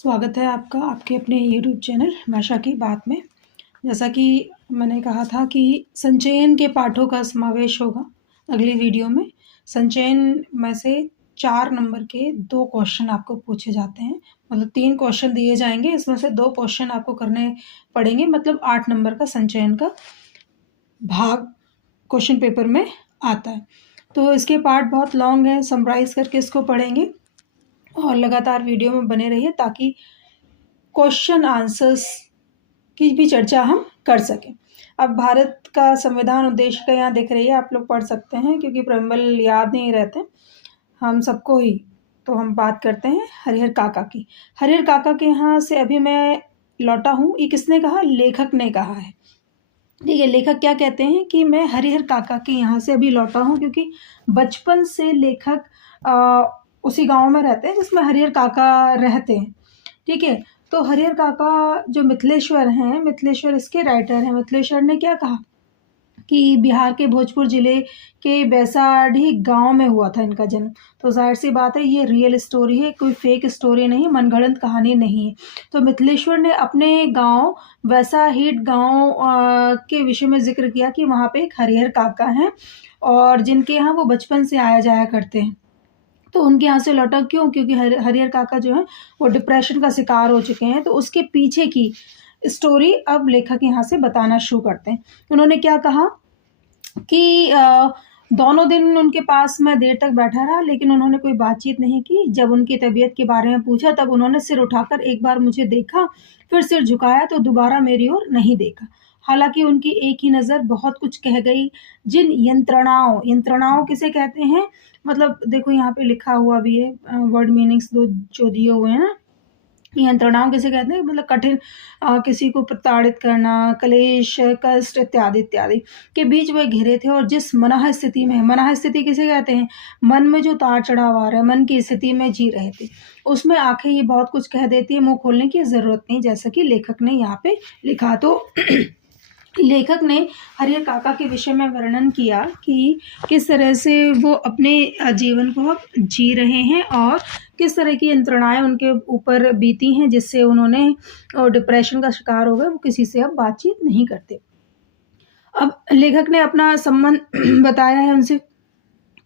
स्वागत है आपका आपके अपने यूट्यूब चैनल भाषा की बात में। जैसा कि मैंने कहा था कि संचयन के पाठों का समावेश होगा अगली वीडियो में। संचयन में से 4 नंबर के 2 क्वेश्चन आपको पूछे जाते हैं, मतलब 3 क्वेश्चन दिए जाएंगे, इसमें से 2 क्वेश्चन आपको करने पड़ेंगे, मतलब 8 नंबर का संचयन का भाग क्वेश्चन पेपर में आता है। तो इसके पार्ट बहुत लॉन्ग है, समराइज करके इसको पढ़ेंगे और लगातार वीडियो में बने रहिए ताकि क्वेश्चन आंसर्स की भी चर्चा हम कर सकें। अब भारत का संविधान उद्देश्य का यहाँ दिख रही है, आप लोग पढ़ सकते हैं क्योंकि प्रेम्बल याद नहीं रहते हम सबको ही। तो हम बात करते हैं हरिहर काका की। हरिहर काका के यहाँ से अभी मैं लौटा हूँ। ये किसने कहा? लेखक ने कहा है। ठीक है, लेखक क्या कहते हैं कि मैं हरिहर काका के यहाँ से अभी लौटा हूँ क्योंकि बचपन से लेखक उसी गांव में रहते हैं जिसमें हरिहर काका रहते हैं। ठीक है, तो हरिहर काका जो मिथिलेश्वर हैं, मिथिलेश्वर इसके राइटर हैं। मिथिलेश्वर ने क्या कहा कि बिहार के भोजपुर जिले के बैसाढ़ी गांव में हुआ था इनका जन्म। तो जाहिर सी बात है ये रियल स्टोरी है, कोई फेक स्टोरी नहीं, मनगढ़ंत कहानी नहीं है। तो मिथिलेश्वर ने अपने गांव बैसाहीट गांव के विषय में जिक्र किया कि वहाँ पे एक हरिहर काका हैं और जिनके यहाँ वो बचपन से आया जाया करते हैं। तो उनके यहाँ से लौटा क्यों? क्योंकि हरिहर काका जो है वो डिप्रेशन का शिकार हो चुके हैं। तो उसके पीछे की स्टोरी अब लेखक यहाँ से बताना शुरू करते हैं। उन्होंने क्या कहा कि दोनों दिन उनके पास मैं देर तक बैठा रहा, लेकिन उन्होंने कोई बातचीत नहीं की। जब उनकी तबीयत के बारे में पूछा तब उन्होंने सिर उठाकर एक बार मुझे देखा, फिर सिर झुकाया तो दोबारा मेरी ओर नहीं देखा। हालांकि उनकी एक ही नज़र बहुत कुछ कह गई। जिन यंत्रणाओं किसे कहते हैं, मतलब देखो यहाँ पे लिखा हुआ भी है, वर्ड मीनिंग्स दो जो दिए हुए हैं ना। यंत्रणाओं किसे कहते हैं? मतलब कठिन, किसी को प्रताड़ित करना, क्लेश, कष्ट इत्यादि इत्यादि के बीच वह घिरे थे। और जिस मनाह स्थिति में, मनाह स्थिति किसे कहते हैं? मन में जो तार चढ़ाव आ रहा है, मन की स्थिति में जी रहे थे, उसमें आंखें ये बहुत कुछ कह देती है, मुंह खोलने की जरूरत नहीं, जैसा कि लेखक ने यहाँ पे लिखा। तो लेखक ने हरिहर काका के विषय में वर्णन किया कि किस तरह से वो अपने जीवन को जी रहे हैं और किस तरह की यंत्रणाएं उनके ऊपर बीती हैं जिससे उन्होंने डिप्रेशन का शिकार हो गए। वो किसी से अब बातचीत नहीं करते। अब लेखक ने अपना संबंध बताया है उनसे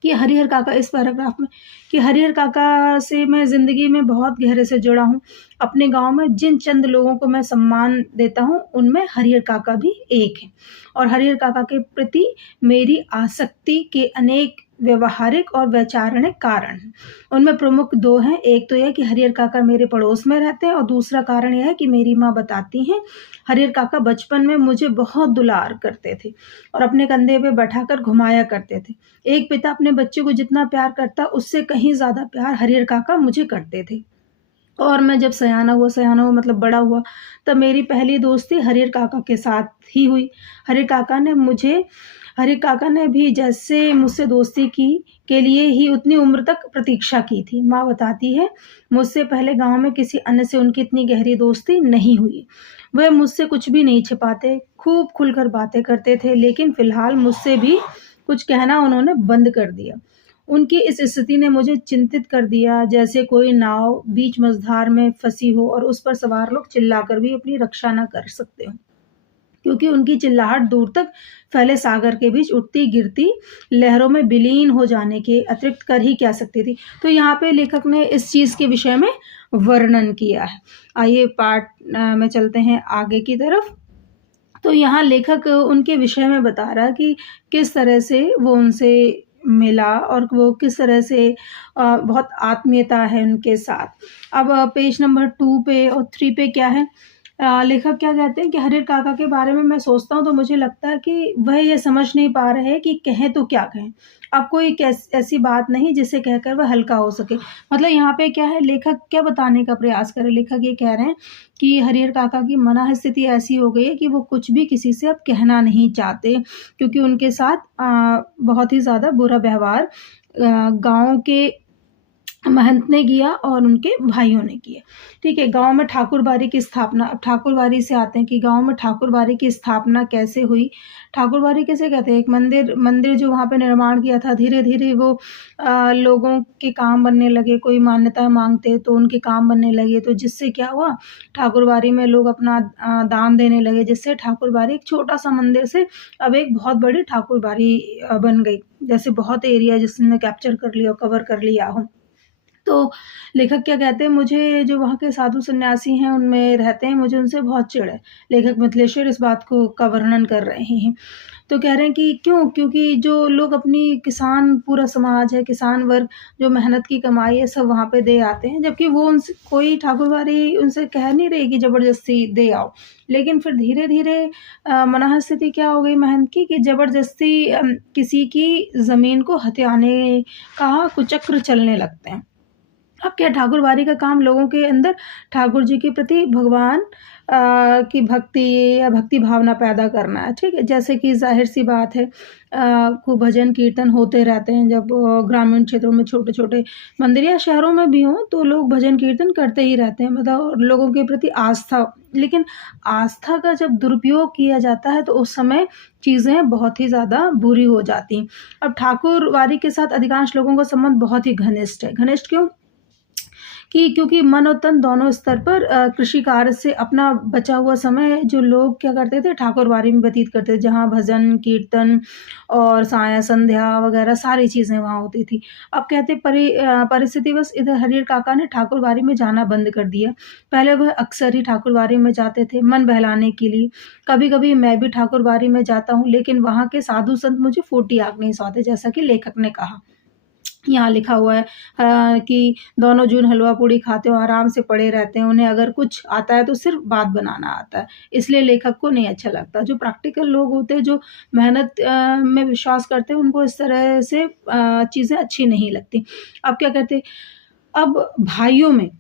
कि हरिहर काका, इस पैराग्राफ में, कि हरिहर काका से मैं ज़िंदगी में बहुत गहरे से जुड़ा हूँ। अपने गांव में जिन चंद लोगों को मैं सम्मान देता हूँ उनमें हरिहर काका भी एक है। और हरिहर काका के प्रति मेरी आसक्ति के अनेक व्यवहारिक और वैचारणिक कारण हैं। उनमें प्रमुख 2 हैं। एक तो यह कि हरिहर काका मेरे पड़ोस में रहते हैं और दूसरा कारण यह है कि मेरी माँ बताती हैं हरिहर काका बचपन में मुझे बहुत दुलार करते थे और अपने कंधे पे बैठाकर घुमाया करते थे। एक पिता अपने बच्चे को जितना प्यार करता उससे कहीं ज़्यादा प्यार हरिहर काका मुझे करते थे। और मैं जब सयाना हुआ मतलब बड़ा हुआ, तब मेरी पहली दोस्ती हरिहर काका के साथ ही हुई। हरिहर काका ने भी जैसे मुझसे दोस्ती की के लिए ही उतनी उम्र तक प्रतीक्षा की थी। माँ बताती है मुझसे पहले गांव में किसी अन्य से उनकी इतनी गहरी दोस्ती नहीं हुई। वह मुझसे कुछ भी नहीं छिपाते, खूब खुलकर बातें करते थे, लेकिन फिलहाल मुझसे भी कुछ कहना उन्होंने बंद कर दिया। उनकी इस स्थिति ने मुझे चिंतित कर दिया, जैसे कोई नाव बीच मझधार में फंसी हो और उस पर सवार लोग चिल्लाकर भी अपनी रक्षा न कर सकते हो, क्योंकि उनकी चिल्लाहट दूर तक फैले सागर के बीच उठती गिरती लहरों में विलीन हो जाने के अतिरिक्त कर ही क्या सकती थी। तो यहाँ पे लेखक ने इस चीज़ के विषय में वर्णन किया है। आइए पाठ में चलते हैं आगे की तरफ। तो यहाँ लेखक उनके विषय में बता रहा है कि किस तरह से वो उनसे मिला और वो किस तरह से बहुत आत्मीयता है उनके साथ। अब पेज नंबर 2 पे और 3 पे क्या है, लेखक क्या कहते हैं कि हरिहर काका के बारे में मैं सोचता हूँ तो मुझे लगता है कि वह ये समझ नहीं पा रहे हैं कि कहें तो क्या कहें। अब कोई ऐसी बात नहीं जिसे कहकर वह हल्का हो सके। मतलब यहाँ पे क्या है, लेखक क्या बताने का प्रयास करे? लेखक ये कह रहे हैं कि हरिहर काका की मना स्थिति ऐसी हो गई है कि वो कुछ भी किसी से अब कहना नहीं चाहते, क्योंकि उनके साथ बहुत ही ज़्यादा बुरा व्यवहार गाँव के महंत ने किया और उनके भाइयों ने किया। ठीक है, गाँव में ठाकुरबाड़ी की स्थापना। अब ठाकुरबाड़ी से आते हैं कि गाँव में ठाकुरबाड़ी की स्थापना कैसे हुई। ठाकुरबाड़ी किसे कहते हैं? एक मंदिर जो वहाँ पे निर्माण किया था। धीरे-धीरे वो लोगों के काम बनने लगे, कोई मान्यता माँगते तो उनके काम बनने लगे, तो जिससे क्या हुआ, ठाकुरबाड़ी में लोग अपना दान देने लगे, जिससे ठाकुरबाड़ी एक छोटा-सा मंदिर से अब एक बहुत बड़ी ठाकुरबाड़ी बन गई। जैसे बहुत एरिया जिसने कैप्चर कर लिया, कवर कर लिया हो। तो लेखक क्या कहते हैं, मुझे जो वहाँ के साधु सन्यासी हैं उनमें रहते हैं, मुझे उनसे बहुत चिढ़ है। लेखक मिथिलेश्वर इस बात का वर्णन कर रहे हैं। तो कह रहे हैं कि क्यों? क्योंकि जो लोग अपनी किसान, पूरा समाज है, किसान वर्ग जो मेहनत की कमाई है सब वहाँ पे दे आते हैं, जबकि वो उनसे कोई ठाकुरबाड़ी उनसे कह नहीं रही कि ज़बरदस्ती दे आओ। लेकिन फिर धीरे-धीरे मनः स्थिति क्या हो गई महंत की कि ज़बरदस्ती किसी की ज़मीन को हथियाने का कुचक्र चलने लगते हैं। अब क्या ठाकुरबाड़ी का काम लोगों के अंदर ठाकुर जी के प्रति भगवान की भक्ति या भक्ति भावना पैदा करना है, ठीक है? जैसे कि ज़ाहिर-सी बात है, खूब भजन कीर्तन होते रहते हैं जब ग्रामीण क्षेत्रों में छोटे-छोटे मंदिर या शहरों में भी हों, तो लोग भजन कीर्तन करते ही रहते हैं, मतलब लोगों के प्रति आस्था। लेकिन आस्था का जब दुरुपयोग किया जाता है, तो उस समय चीज़ें बहुत ही ज़्यादा बुरी हो जाती हैं। अब ठाकुरबाड़ी के साथ अधिकांश लोगों का संबंध बहुत ही घनिष्ठ है। घनिष्ठ क्यों? कि क्योंकि मन और तन दोनों स्तर पर कृषि कार्य से अपना बचा हुआ समय जो लोग क्या करते थे, ठाकुरबाड़ी में व्यतीत करते थे, जहाँ भजन, कीर्तन और साया संध्या वगैरह सारी चीज़ें वहाँ होती थी। अब कहते परिस्थितिवश इधर हरिहर काका ने ठाकुरबाड़ी में जाना बंद कर दिया। पहले वह अक्सर ही ठाकुरबाड़ी में जाते थे, मन बहलाने के लिए। कभी-कभी मैं भी ठाकुरबाड़ी में जाता हूँ, लेकिन वहाँ के साधु संत मुझे फूटी आँख नहीं सौंपते, जैसा कि लेखक ने कहा। यहाँ लिखा हुआ है कि दोनों जून हलवा पूड़ी खाते हो, आराम से पड़े रहते हैं, उन्हें अगर कुछ आता है तो सिर्फ़ बात बनाना आता है, इसलिए लेखक को नहीं अच्छा लगता। जो प्रैक्टिकल लोग होते हैं, जो मेहनत में विश्वास करते हैं, उनको इस तरह से चीज़ें अच्छी नहीं लगती। अब क्या कहते हैं, अब भाइयों में,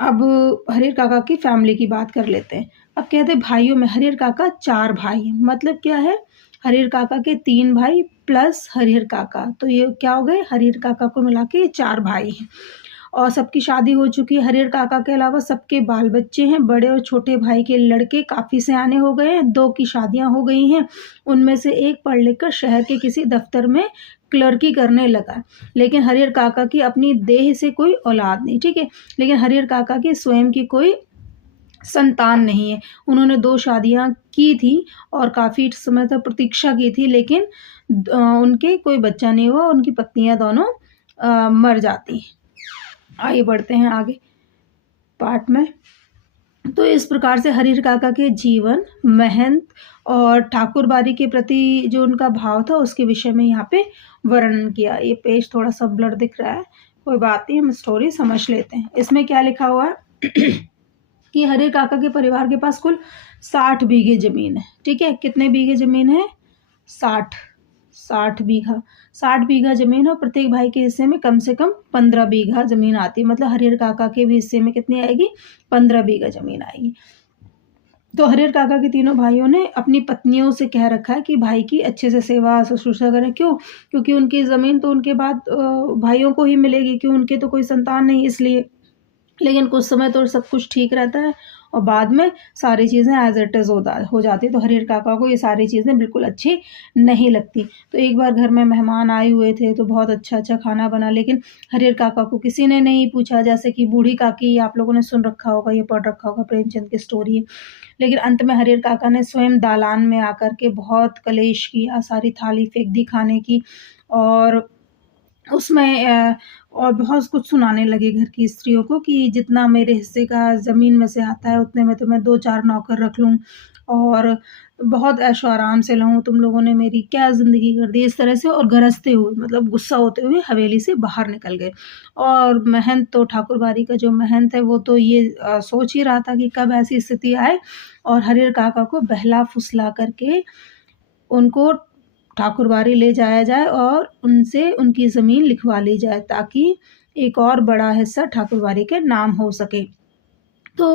अब हरिहर काका की फैमिली की बात कर लेते हैं। अब कहते हैं भाइयों में हरिहर काका 4 भाई हैं, मतलब क्या है, हरिहर काका के 3 भाई प्लस हरिहर काका, तो ये क्या हो गए, हरिहर काका को मिला के 4 भाई हैं और सबकी शादी हो चुकी है। हरिहर काका के अलावा सबके बाल बच्चे हैं, बड़े और छोटे भाई के लड़के काफ़ी सयाने हो गए हैं, 2 की शादियाँ हो गई हैं, उनमें से एक पढ़ लिख कर शहर के किसी दफ्तर में क्लर्की करने लगा। लेकिन हरिहर काका की अपनी देह से कोई औलाद नहीं, ठीक है? लेकिन हरिहर काका की स्वयं की कोई संतान नहीं है। उन्होंने 2 शादियाँ की थी और काफ़ी समय तक प्रतीक्षा की थी, लेकिन उनके कोई बच्चा नहीं हुआ, उनकी पत्नियाँ दोनों मर जाती हैं। आइए बढ़ते हैं आगे पाठ में। तो इस प्रकार से हरिहर काका के जीवन, मेहनत और ठाकुरबाड़ी के प्रति जो उनका भाव था, उसके विषय में यहाँ पे वर्णन किया। ये पेज थोड़ा-सा ब्लर दिख रहा है, कोई बात नहीं, हम स्टोरी समझ लेते हैं। इसमें क्या लिखा हुआ है कि हरिहर काका के परिवार के पास कुल 60 बीघे ज़मीन है, ठीक है? कितने बीघे ज़मीन है? 60 बीघा। 60 बीघा ज़मीन और प्रत्येक भाई के हिस्से में कम से कम 15 बीघा ज़मीन आती है, मतलब हरिहर काका के भी हिस्से में कितनी आएगी? 15 बीघा ज़मीन आएगी। तो हरिहर काका के तीनों भाइयों ने अपनी पत्नियों से कह रखा है कि भाई की अच्छे से सेवा शुश्रूषा करें। क्यों? क्योंकि उनकी ज़मीन तो उनके बाद भाइयों को ही मिलेगी, क्यों? उनके तो कोई संतान नहीं, इसलिए। लेकिन कुछ समय तो सब कुछ ठीक रहता है और बाद में सारी चीज़ें एज़ इट इज़ हो जाती है। तो हरिहर काका को ये सारी चीज़ें बिल्कुल अच्छी नहीं लगती। तो एक बार घर में मेहमान आए हुए थे, तो बहुत अच्छा-अच्छा खाना बना, लेकिन हरिहर काका को किसी ने नहीं पूछा। जैसे कि बूढ़ी काकी, आप लोगों ने सुन रखा होगा, ये पढ़ रखा होगा, प्रेमचंद की स्टोरी है। लेकिन अंत में हरिहर काका ने स्वयं दालान में आकर के बहुत कलेश किया, सारी थाली फेंक दी खाने की और उसमें और बहुत कुछ सुनाने लगे घर की स्त्रियों को कि जितना मेरे हिस्से का ज़मीन में से आता है, उतने में तो मैं 2-4 नौकर रख लूँ और बहुत ऐशो-आराम से रहूँ, तुम लोगों ने मेरी क्या ज़िंदगी कर दी, इस तरह से। और गरजते हुए, मतलब गुस्सा होते हुए हवेली से बाहर निकल गए। और महंत तो, ठाकुरबाड़ी का जो महंत है, वो तो ये सोच ही रहा था कि कब ऐसी स्थिति आए और हरिहर काका को बहला-फुसला करके उनको ठाकुरबाड़ी ले जाया जाए और उनसे उनकी ज़मीन लिखवा ली जाए, ताकि एक और बड़ा हिस्सा ठाकुरबाड़ी के नाम हो सके। तो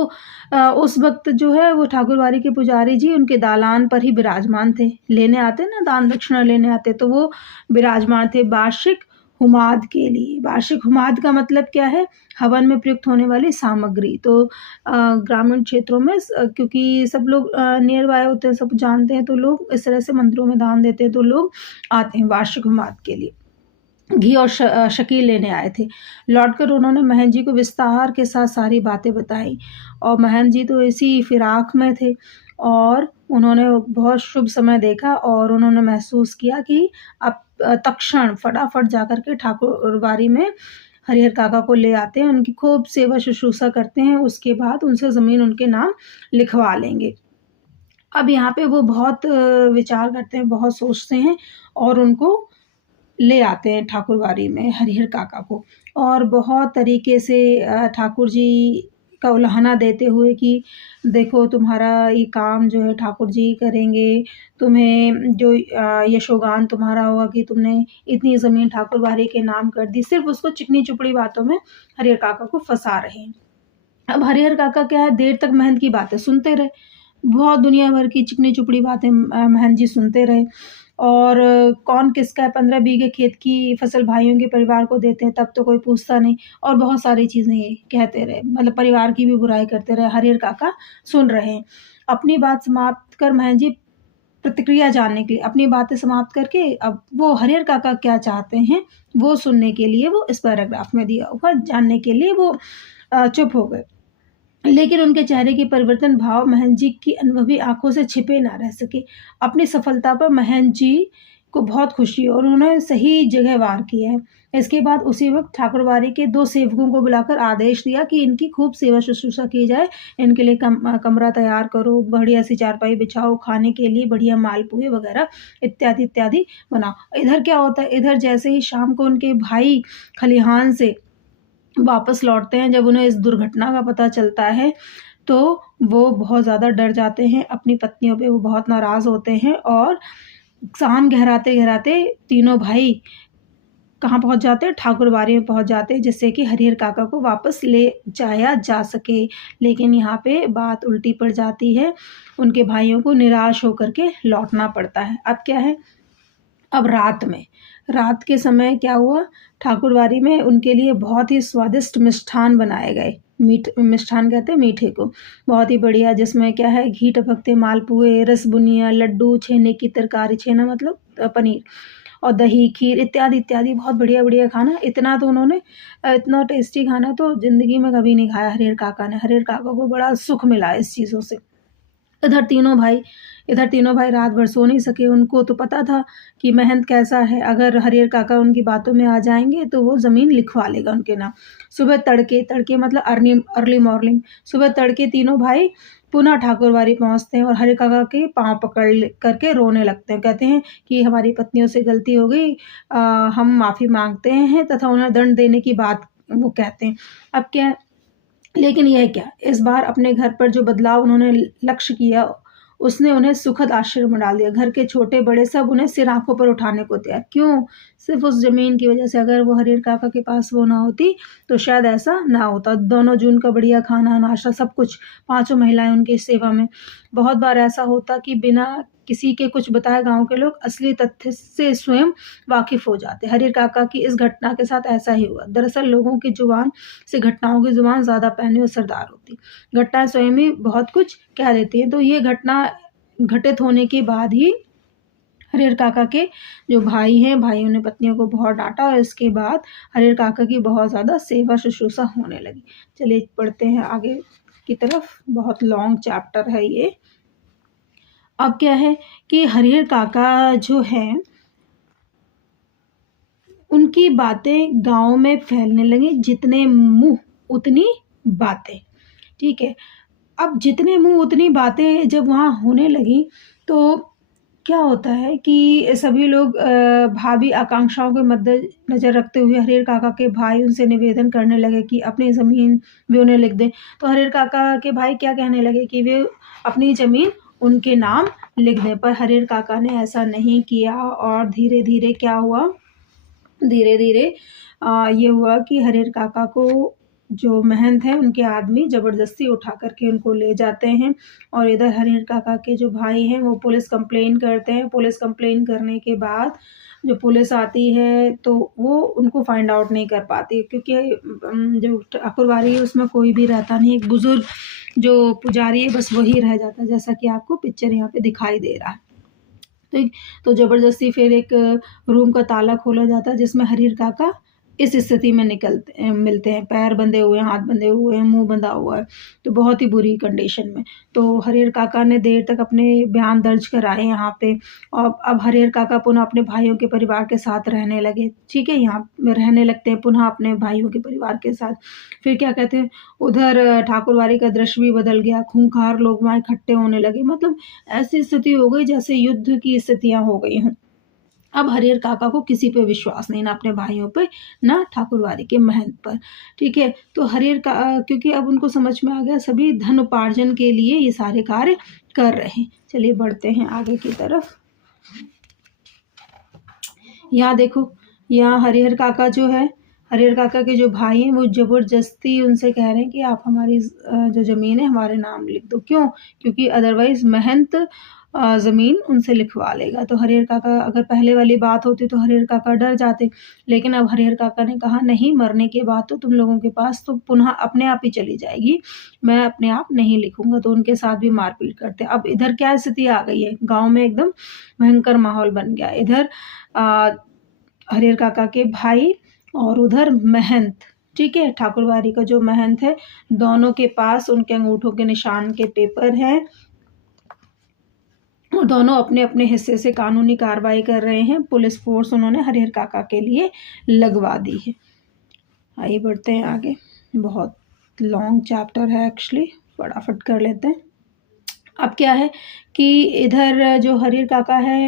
उस वक़्त जो है वो ठाकुरबाड़ी के पुजारी जी उनके दालान पर ही विराजमान थे। लेने आते ना, दान दक्षिणा लेने आते, तो वो विराजमान थे। वार्षिक हुमाद के लिए। वार्षिक हुमाद का मतलब क्या है? हवन में प्रयुक्त होने वाली सामग्री। तो ग्रामीण क्षेत्रों में क्योंकि सब लोग नियर बाय होते हैं, सब जानते हैं, तो लोग इस तरह से मंदिरों में दान देते हैं, तो लोग आते हैं वार्षिक हुमाद के लिए। घी और शकील लेने आए थे। लौटकर उन्होंने महंत जी को विस्तार के साथ सारी बातें बताई और महंत जी तो इसी फिराक में थे और उन्होंने बहुत शुभ समय देखा और उन्होंने महसूस किया कि अब तत्क्षण फटाफट जाकर के ठाकुरबाड़ी में हरिहर काका को ले आते हैं, उनकी खूब सेवा शुश्रूषा करते हैं, उसके बाद उनसे ज़मीन उनके नाम लिखवा लेंगे। अब यहाँ पे वो बहुत विचार करते हैं, बहुत सोचते हैं और उनको ले आते हैं ठाकुरबाड़ी में हरिहर काका को और बहुत तरीके से ठाकुर जी का उलाहना देते हुए कि देखो तुम्हारा ये काम जो है ठाकुर जी करेंगे, तुम्हें जो यशोगान तुम्हारा होगा कि तुमने इतनी ज़मीन ठाकुरबाड़ी के नाम कर दी। सिर्फ उसको चिकनी चुपड़ी बातों में हरिहर काका को फंसा रहे हैं। अब हरिहर काका क्या है, देर तक महंत की बातें सुनते रहे, बहुत दुनिया भर की चिकनी चुपड़ी बातें महंत जी सुनते रहे और कौन किसका है, 15 बीघे खेत की फसल भाइयों के परिवार को देते हैं तब तो कोई पूछता नहीं और बहुत सारी चीज़ें ये कहते रहे, मतलब परिवार की भी बुराई करते रहे। हरिहर काका सुन रहे हैं। अपनी बात समाप्त कर महंत जी प्रतिक्रिया जानने के लिए अपनी बातें समाप्त करके अब वो हरिहर काका क्या चाहते हैं वो सुनने के लिए, वो इस पैराग्राफ में दिया हुआ जानने के लिए वो चुप हो गए। लेकिन उनके चेहरे के परिवर्तन भाव महंत जी की अनुभवी आंखों से छिपे ना रह सके। अपनी सफलता पर महंत जी को बहुत खुशी और उन्होंने सही जगह वार किया है। इसके बाद उसी वक्त ठाकुरबाड़ी के 2 सेवकों को बुलाकर आदेश दिया कि इनकी खूब सेवा शुश्रूषा की जाए, इनके लिए कमरा तैयार करो, बढ़िया सी चारपाई बिछाओ, खाने के लिए बढ़िया मालपुए वगैरह इत्यादि इत्यादि बनाओ। इधर क्या होता है, इधर जैसे ही शाम को उनके भाई खलिहान से वापस लौटते हैं, जब उन्हें इस दुर्घटना का पता चलता है तो वो बहुत ज़्यादा डर जाते हैं, अपनी पत्नियों पे वो बहुत नाराज़ होते हैं और शाम गहराते-गहराते तीनों भाई कहाँ पहुँच जाते हैं? ठाकुरबाड़ी में पहुँच जाते हैं, जिससे कि हरिहर काका को वापस ले जाया जा सके। लेकिन यहाँ पे बात उल्टी पड़ जाती है, उनके भाइयों को निराश होकर के लौटना पड़ता है। अब क्या है, अब रात के समय क्या हुआ, ठाकुरबाड़ी में उनके लिए बहुत ही स्वादिष्ट मिष्ठान बनाए गए। मिष्ठान कहते हैं मीठे को, बहुत ही बढ़िया, जिसमें क्या है, घी टपकते मालपुए, रसबुनिया, लड्डू, छेने की तरकारी, छेना मतलब पनीर और दही, खीर इत्यादि इत्यादि, बहुत बढ़िया खाना। इतना तो उन्होंने इतना टेस्टी खाना तो ज़िंदगी में कभी नहीं खाया हरिहर काका ने। हरिहर काका को बड़ा सुख मिला इस चीज़ों से। इधर तीनों भाई रात भर सो नहीं सके। उनको तो पता था कि महंत कैसा है, अगर हरिहर काका उनकी बातों में आ जाएंगे तो वो ज़मीन लिखवा लेगा उनके नाम। सुबह तड़के मतलब अर्ली मॉर्निंग, सुबह तड़के तीनों भाई पुनः ठाकुरबाड़ी पहुँचते हैं और हरिहर काका के पाँव पकड़ करके रोने लगते हैं। कहते हैं कि हमारी पत्नियों से गलती हो गई, हम माफ़ी मांगते हैं तथा उन्हें दंड देने की बात वो कहते हैं। अब क्या, लेकिन यह क्या, इस बार अपने घर पर जो बदलाव उन्होंने लक्ष्य किया उसने उन्हें सुखद आश्चर्य में डाल दिया। घर के छोटे बड़े सब उन्हें सिर आंखों पर उठाने को तैयार। क्यों? सिर्फ उस ज़मीन की वजह से। अगर वो हरिहर काका के पास वो ना होती तो शायद ऐसा ना होता। दोनों जून का बढ़िया खाना नाश्ता सब कुछ, पाँचों महिलाएं उनकी सेवा में। बहुत बार ऐसा होता कि बिना किसी के कुछ बताए गांव के लोग असली तथ्य से स्वयं वाकिफ हो जाते। हरिहर काका की इस घटना के साथ ऐसा ही हुआ। दरअसल लोगों की जुबान से घटनाओं की जुबान ज़्यादा पैनी और असरदार होती। घटनाएं स्वयं ही बहुत कुछ कह देती हैं। तो ये घटना घटित होने के बाद ही हरिहर काका के जो भाई हैं, भाइयों ने पत्नियों को बहुत डांटा और इसके बाद हरिहर काका की बहुत ज़्यादा सेवा शुश्रूषा होने लगी। चलिए पढ़ते हैं आगे की तरफ, बहुत लॉन्ग चैप्टर है ये। अब क्या है कि हरिहर काका जो है उनकी बातें गांव में फैलने लगी। जितने मुंह उतनी बातें, ठीक है। अब जितने मुंह उतनी बातें जब वहाँ होने लगी तो क्या होता है कि सभी लोग भावी आकांक्षाओं के मद्देनजर रखते हुए हरिहर काका के भाई उनसे निवेदन करने लगे कि अपनी ज़मीन भी उन्हें लिख दें। तो हरिहर काका के भाई क्या कहने लगे कि वे अपनी ज़मीन उनके नाम लिख दें, पर हरिहर काका ने ऐसा नहीं किया और धीरे धीरे क्या हुआ, धीरे धीरे ये हुआ कि हरिहर काका को जो महंत हैं उनके आदमी ज़बरदस्ती उठा करके उनको ले जाते हैं। और इधर हरिहर काका के जो भाई हैं वो पुलिस कंप्लेन करते हैं। पुलिस कंप्लेन करने के बाद जो पुलिस आती है तो वो उनको फाइंड आउट नहीं कर पाती, क्योंकि जो ठाकुरबाड़ी है उसमें कोई भी रहता नहीं, एक बुजुर्ग जो पुजारी है बस वही रह जाता है, जैसा कि आपको पिक्चर यहाँ पे दिखाई दे रहा है। तो ज़बरदस्ती फिर एक रूम का ताला खोला जाता है जिसमें हरिहर काका इस स्थिति में मिलते हैं, पैर बंधे हुए हैं, हाथ बंधे हुए हैं, मुंह बंधा हुआ है, तो बहुत ही बुरी कंडीशन में। तो हरिहर काका ने देर तक अपने बयान दर्ज कराए यहाँ पे, और अब हरिहर काका पुनः अपने भाइयों के परिवार के साथ रहने लगे। ठीक है, यहाँ रहने लगते हैं पुनः अपने भाइयों के परिवार के साथ। फिर क्या कहते हैं, उधर ठाकुरबाड़ी का दृश्य भी बदल गया, खूंखार लोग वहाँ इकट्ठे होने लगे, मतलब ऐसी स्थिति हो गई जैसे युद्ध की स्थितियां हो गई हों। अब हरिहर काका को किसी पे विश्वास नहीं, ना अपने भाइयों पे, ना ठाकुरबाड़ी के महंत पर। ठीक है, तो हरिहर का क्योंकि अब उनको समझ में आ गया सभी धन उपार्जन के लिए ये सारे कार्य कर रहे हैं। चलिए बढ़ते हैं आगे की तरफ। यहाँ देखो, यहाँ हरिहर काका जो है, हरिहर काका के जो भाई हैं वो ज़बरदस्ती उनसे कह रहे हैं कि आप हमारी जो ज़मीन है हमारे नाम लिख दो। क्यों? क्योंकि अदरवाइज़ महंत ज़मीन उनसे लिखवा लेगा। तो हरिहर काका, अगर पहले वाली बात होती तो हरिहर काका डर जाते, लेकिन अब हरिहर काका ने कहा नहीं, मरने के बाद तो तुम लोगों के पास तो पुनः अपने आप ही चली जाएगी, मैं अपने आप नहीं लिखूंगा। तो उनके साथ भी मारपीट करते। अब इधर क्या स्थिति आ गई है, गाँव में एकदम भयंकर माहौल बन गया। इधर हरिहर काका के भाई और उधर महंत, ठीक है, ठाकुरबाड़ी का जो महंत है, दोनों के पास उनके अंगूठों के निशान के पेपर हैं और दोनों अपने अपने हिस्से से कानूनी कार्रवाई कर रहे हैं। पुलिस फोर्स उन्होंने हरिहर काका के लिए लगवा दी है। आइए बढ़ते हैं आगे, बहुत लॉन्ग चैप्टर है एक्चुअली, फटाफट कर लेते हैं। अब क्या है कि इधर जो हरिहर काका है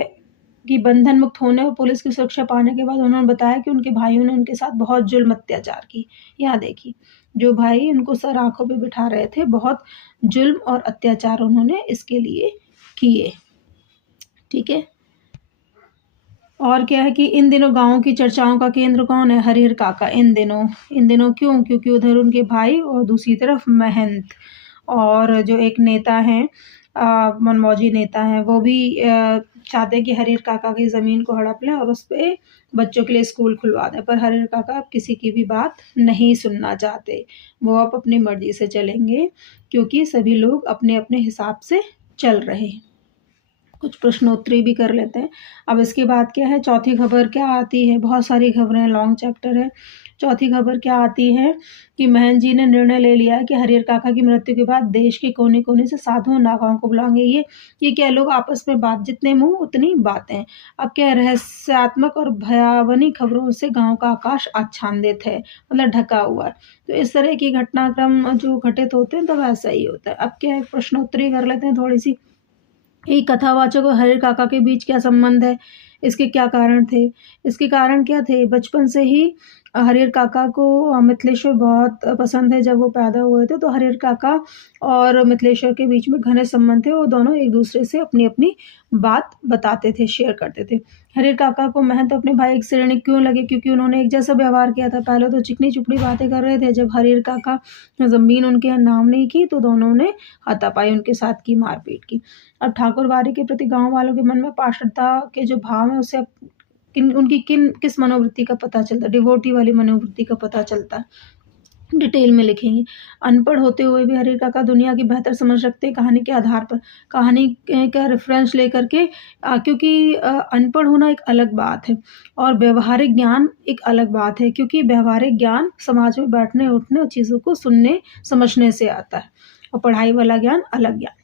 कि बंधन मुक्त होने और पुलिस की सुरक्षा पाने के बाद उन्होंने बताया कि उनके भाइयों ने उनके साथ बहुत जुल्म अत्याचार की। यहाँ देखिए, जो भाई उनको सर आंखों पे बिठा रहे थे, बहुत जुल्म और अत्याचार उन्होंने इसके लिए किए। ठीक है, और क्या है कि इन दिनों गाँव की चर्चाओं का केंद्र कौन है? हरिहर काका। इन दिनों क्यों? क्योंकि उधर उनके भाई और दूसरी तरफ महंत, और जो एक नेता हैं, मनमौजी नेता हैं, वो भी चाहते हैं कि हरिहर काका की ज़मीन को हड़प लें और उस पे बच्चों के लिए स्कूल खुलवा दें। पर हरिहर काका अब किसी की भी बात नहीं सुनना चाहते, वो अब अपनी मर्जी से चलेंगे, क्योंकि सभी लोग अपने अपने हिसाब से चल रहे हैं। कुछ प्रश्नोत्तरी भी कर लेते हैं। अब इसके बाद क्या है, चौथी खबर क्या आती है? बहुत सारी खबरें, लॉन्ग चैप्टर है। चौथी खबर क्या आती है कि महंत जी ने निर्णय ले लिया है कि हरिहर काका की मृत्यु के बाद देश के कोने कोने से साधुओं नागाओं को बुलाएंगे। ये क्या, लोग आपस में बात, जितने मुंह उतनी बातें। अब क्या, रहस्यात्मक और भयावनी खबरों से गांव का आकाश आच्छादित है, मतलब ढका हुआ है। तो इस तरह की घटनाक्रम जो घटित होते हैं तो वैसा ही होता है। अब क्या है, प्रश्नोत्तरी कर लेते हैं थोड़ी सी। एक कथावाचक और हरिहर काका के बीच क्या संबंध है? इसके क्या कारण थे? इसके कारण क्या थे? बचपन से ही हरिहर काका को मिथिलेश्वर बहुत पसंद है। जब वो पैदा हुए थे तो हरिहर काका और मिथिलेश्वर के बीच में घने संबंध थे। वो दोनों एक दूसरे से अपनी अपनी बात बताते थे, शेयर करते थे। हरिहर काका को महंत अपने भाई से ऋणी क्यों लगे? क्योंकि उन्होंने एक जैसा व्यवहार किया था। पहले तो चिकनी चुपड़ी बातें कर रहे थे, जब हरिहर काका जमीन उनके नाम नहीं की तो दोनों ने हाथापाई उनके साथ की, मारपीट की। अब ठाकुरबाड़ी के प्रति गांव वालों के मन में पाषाणता के जो भाव है, उससे उनकी किस मनोवृत्ति का पता चलता है? डिवोटी वाली मनोवृत्ति का पता चलता है। डिटेल में लिखेंगे। अनपढ़ होते हुए भी हरिहर काका दुनिया की बेहतर समझ रखते हैं कहानी के आधार पर, कहानी का रेफरेंस लेकर के, क्योंकि अनपढ़ होना एक अलग बात है और व्यवहारिक ज्ञान एक अलग बात है। क्योंकि व्यवहारिक ज्ञान समाज में बैठने उठने और चीज़ों को सुनने समझने से आता है, और पढ़ाई वाला ज्ञान अलग ज्ञान।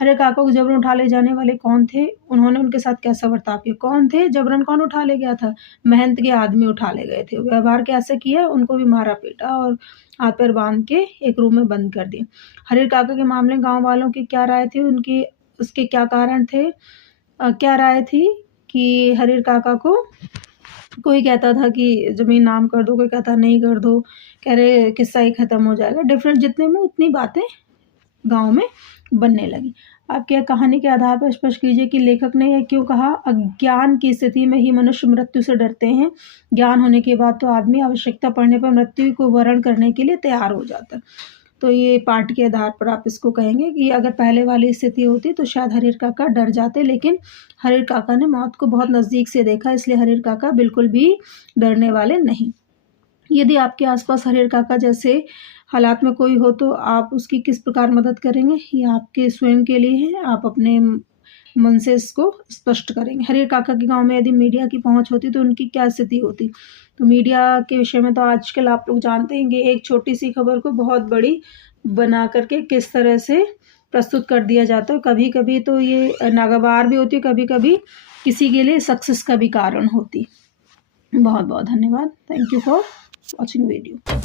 हरिहर काका को जबरन उठा ले जाने वाले कौन थे? उन्होंने उनके साथ कैसा बर्ताव किया? कौन थे? जबरन कौन उठा ले गया था? महंत के आदमी उठा ले गए थे। व्यवहार कैसे किया? उनको भी मारा पीटा और हाथ पैर बांध के एक रूम में बंद कर दिया। हरिहर काका के मामले में गांव वालों की क्या राय थी? उसके क्या कारण थे? क्या राय थी कि हरिहर काका को, कोई कहता था कि जमीन नाम कर दो, कोई कहता नहीं कर दो, कह रहे किस्सा ही खत्म हो जाएगा। डिफरेंट जितने में उतनी बातें गांव में बनने लगी। आपकी कहानी के आधार पर स्पष्ट कीजिए कि लेखक ने यह क्यों कहा। अज्ञान की स्थिति में ही मनुष्य मृत्यु से डरते हैं। ज्ञान होने के बाद तो आदमी आवश्यकता पड़ने पर मृत्यु को वरण करने के लिए तैयार हो जाता है। तो ये पाठ के आधार पर आप इसको कहेंगे कि अगर पहले वाली स्थिति होती तो शायद हरिहर काका डर जाते, लेकिन हरिहर काका ने मौत को बहुत नज़दीक से देखा, इसलिए हरिहर काका बिल्कुल भी डरने वाले नहीं। यदि आपके आसपास हरिहर काका जैसे हालात में कोई हो तो आप उसकी किस प्रकार मदद करेंगे, ये आपके स्वयं के लिए है। आप अपने मन से इसको स्पष्ट करेंगे। हरिहर काका के गांव में यदि मीडिया की पहुंच होती तो उनकी क्या स्थिति होती। तो मीडिया के विषय में तो आजकल आप लोग जानते हैं कि एक छोटी सी खबर को बहुत बड़ी बना करके किस तरह से प्रस्तुत कर दिया जाता है। कभी कभी तो ये नागवार भी होती है, कभी कभी किसी के लिए सक्सेस का भी कारण होती। बहुत बहुत धन्यवाद। Thank you for watching video.